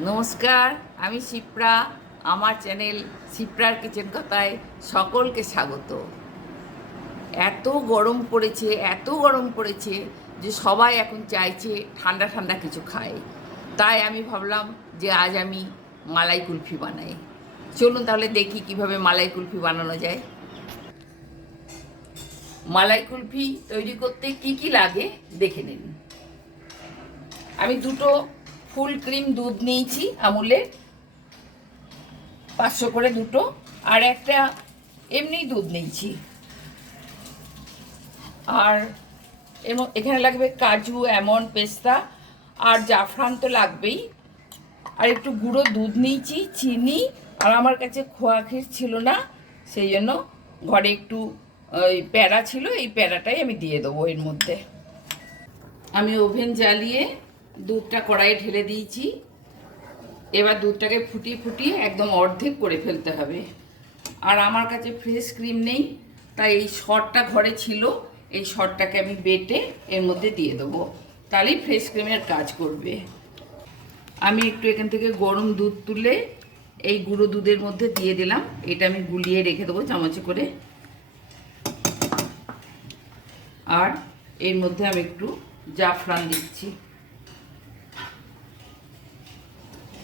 নমস্কার, আমি শিপ্রা। আমার চ্যানেল শিপ্রার কিচেন কথায় সকলকে স্বাগত। এত গরম পড়েছে, এত গরম পড়েছে যে সবাই এখন চাইছে ঠান্ডা ঠান্ডা কিছু খায়। তাই আমি ভাবলাম যে আজ আমি মালাই কুলফি বানাই। চলুন তাহলে দেখি কিভাবে মালাই কুলফি বানানো যায়। মালাই কুলফি তৈরি করতে কি কি লাগে দেখে নিন। আমি দুটো ফুল ক্রিম দুধ নিয়েছি আমুলের, 500 করে দুটো, আর একটা এমনি দুধ নিয়েছি। আর এখানে লাগবে কাজু, আমন্ড, পেস্তা আর জাফরান তো লাগবেই। আর একটু গুঁড়ো দুধ নিয়েছি, চিনি, আর আমার কাছে খোয়া ক্ষীর ছিল না, সেই জন্য ঘরে একটু ওই প্যারা ছিল, এই প্যারাটাই আমি দিয়ে দেবো এর মধ্যে। আমি ওভেন জ্বালিয়ে দুধটা কড়াইয়ে ঢেলে দিয়েছি। এবার দুধটাকে ফুটিয়ে ফুটিয়ে একদম অর্ধেক করে ফেলতে হবে। আর আমার কাছে ফ্রেশ ক্রিম নেই, তাই এই শর্টটা ঘরে ছিল, এই শর্টটাকে আমি বেটে এর মধ্যে দিয়ে দেবো, তাহলেই ফ্রেশ ক্রিমের কাজ করবে। আমি একটু এখান থেকে গরম দুধ তুলে এই গুঁড়ো দুধের মধ্যে দিয়ে দিলাম। এটা আমি গুলিয়ে রেখে দেবো চামচে করে। আর এর মধ্যে আমি একটু জাফরান দিচ্ছি।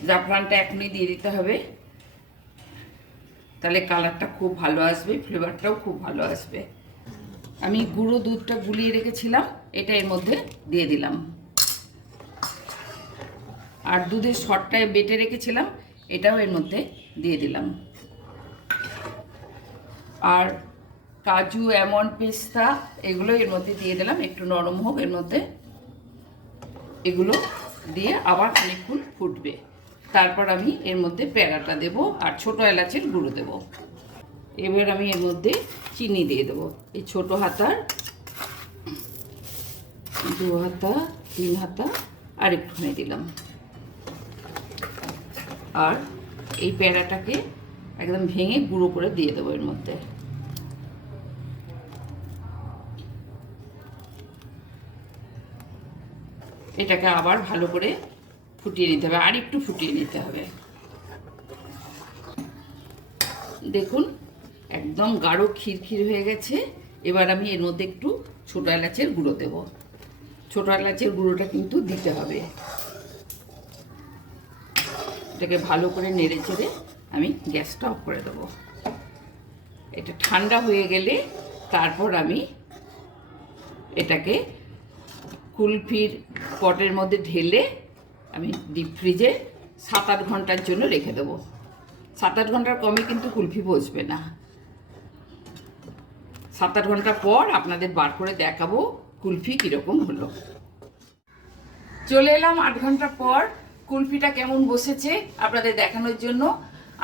জাফরানটা এখনই দিয়ে দিতে হবে, তাহলে কালারটা খুব ভালো আসবে, ফ্লেভারটাও খুব ভালো আসবে। আমি গুঁড়ো দুধটা গুলিয়ে রেখেছিলাম, এটা এর মধ্যে দিয়ে দিলাম। আর দুধের শর্টটায় বেটে রেখেছিলাম, এটাও এর মধ্যে দিয়ে দিলাম। আর কাজু, আমন্ড, পেস্তা এগুলো এর মধ্যে দিয়ে দিলাম, একটু নরম হোক এর মধ্যে। এগুলো দিয়ে আবার খানিকক্ষণ ফুটবে। তারপর আমি এর মধ্যে প্যারাটা দেব আর ছোটো এলাচের গুঁড়ো দেব। এবার আমি এর মধ্যে চিনি দিয়ে দেবো। এই ছোটো হাতার 2 হাতা 3 হাতা আর একটুখানি দিলাম। আর এই প্যারাটাকে একদম ভেঙে গুঁড়ো করে দিয়ে দেবো এর মধ্যে। এটাকে আবার ভালো করে ফুটিয়ে নিতে হবে, আর একটু ফুটিয়ে নিতে হবে। দেখুন একদম গাঢ় ক্ষীর হয়ে গেছে। এবার আমি এর মধ্যে একটু ছোটো এলাচের গুঁড়ো দেব। ছোটো এলাচের গুঁড়োটা কিন্তু দিতে হবে। এটাকে ভালো করে নেড়ে চেড়ে আমি গ্যাসটা অফ করে দেবো। এটা ঠান্ডা হয়ে গেলে তারপর আমি এটাকে কুলফির পটের মধ্যে ঢেলে আমি ডিপ ফ্রিজে 7-8 ঘন্টার জন্য রেখে দেবো। 7-8 ঘন্টার কমে কিন্তু কুলফি বসবে না। 7-8 ঘন্টা পর আপনাদের বার করে দেখাবো কুলফি কীরকম হলো। চলে এলাম 8 ঘন্টা পর, কুলফিটা কেমন বসেছে আপনাদের দেখানোর জন্য।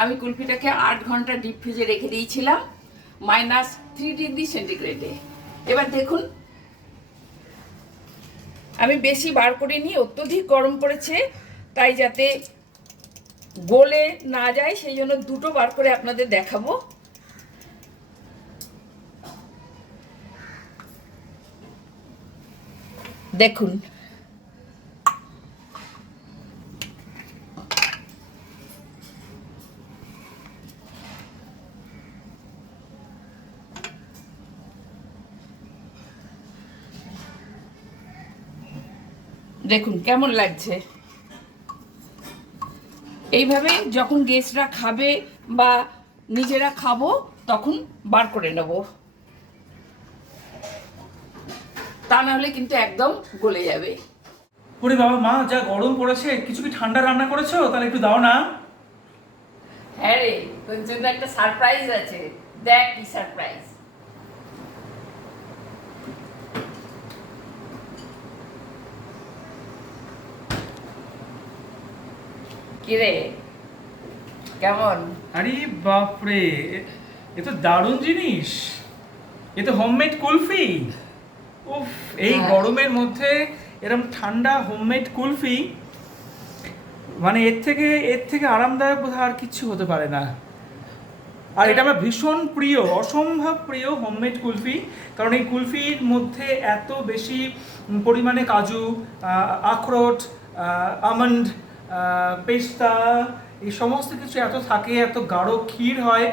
আমি কুলফিটাকে 8 ঘন্টা ডিপ ফ্রিজে রেখে দিয়েছিলাম -3 ডিগ্রি সেন্টিগ্রেডে। এবার দেখুন, আমি বেশি বার করিনি, অত্যধিক গরম পড়েছে, তাই যাতে গলে না যায় সেই জন্য দুটো বার করে আপনাদের দেখাবো। দেখুন দেখুন কেমন লাগছে। এইভাবে যখন গেস্টরা খাবে বা নিজেরা খাবো তখন বার করে নেব, তা নাহলে কিন্তু একদম গলে যাবে। ওরে বাবা, মা যা গরম পড়েছে, কিছু কি ঠান্ডা রান্না করেছো? তাহলে একটু দাও না। হ্যাঁ রে, তোর জন্য একটা সারপ্রাইজ আছে, দেখ কি সারপ্রাইজ। কিরে কেমন? আরে বাপরে, এ তো দারুণ জিনিস। এ তো হোমমেড কুলফি। উফ, এই গরমের মধ্যে এরকম ঠান্ডা হোমমেড কুলফি, মানে এর থেকে আরামদায়ক বোধহয় আর কিছু হতে পারে না। আর এটা আমার ভীষণ প্রিয়, অসম্ভব প্রিয় হোমমেড কুলফি। কারণ এই কুলফির মধ্যে এত বেশি পরিমাণে কাজু, আখরোট, আমন্ড পেস্তা, এই সমস্ত কিছু এত থাকে, এত গাঢ় ক্ষীর হয়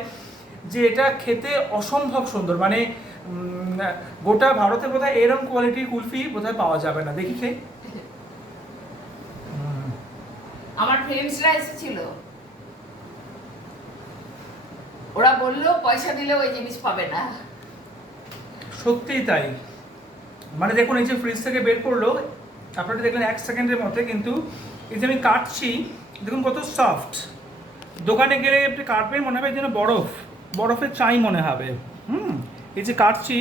যে এটা খেতে অসম্ভব সুন্দর। মানে গোটা ভারতে বোধহয় এরকম কোয়ালিটির কুলফি বোধহয় পাওয়া যাবে না। দেখি খেয়ে। আমার ফ্রেন্ডসরা এসেছিল, ওরা বললো পয়সা দিলে ওই জিনিস পাবে না। সত্যিই তাই। মানে দেখুন, এই যে ফ্রিজ থেকে বের করলো, আপনারা দেখলেন 1 সেকেন্ডের মধ্যে, কিন্তু এই যে আমি কাটছি দেখুন কত সফট। দোকানে গেলে আপনি কাটবেন মনে হবে যেন বরফের চাই মনে হবে। এই যে কাটছি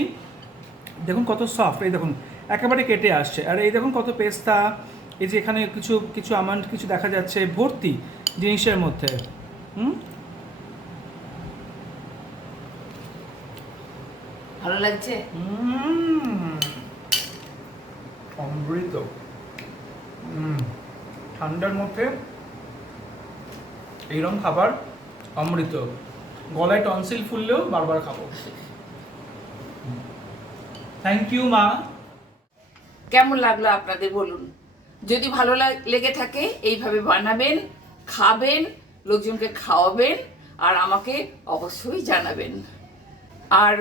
দেখুন কত সফট, এই দেখুন একেবারে কেটে আসছে। আর এই দেখুন কত পেস্তা, এই যে এখানে কিছু কিছু আমন্ড কিছু দেখা যাচ্ছে ভর্তি জিনিসের মধ্যে। ভালো লাগছে? অমৃত। ঠান্ডার মধ্যে এইরকম খাবার অমৃত। গলায় টনসিল ফুললেও বারবার খাবো। থ্যাংক ইউ মা। কেমন লাগলো আপনাদের বলুন। যদি ভালো লেগে থাকে এইভাবে বানাবেন, খাবেন, লোকজনকে খাওয়াবেন, আর আমাকে অবশ্যই জানাবেন। আর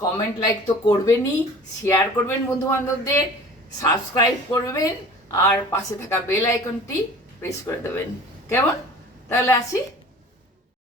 কমেন্ট লাইক তো করবেনই, শেয়ার করবেন বন্ধু বান্ধবদের, সাবস্ক্রাইব করবেন, আর পাশে থাকা বেল আইকনটি প্রেস করে দেবেন। কেমন? তাহলে আসি।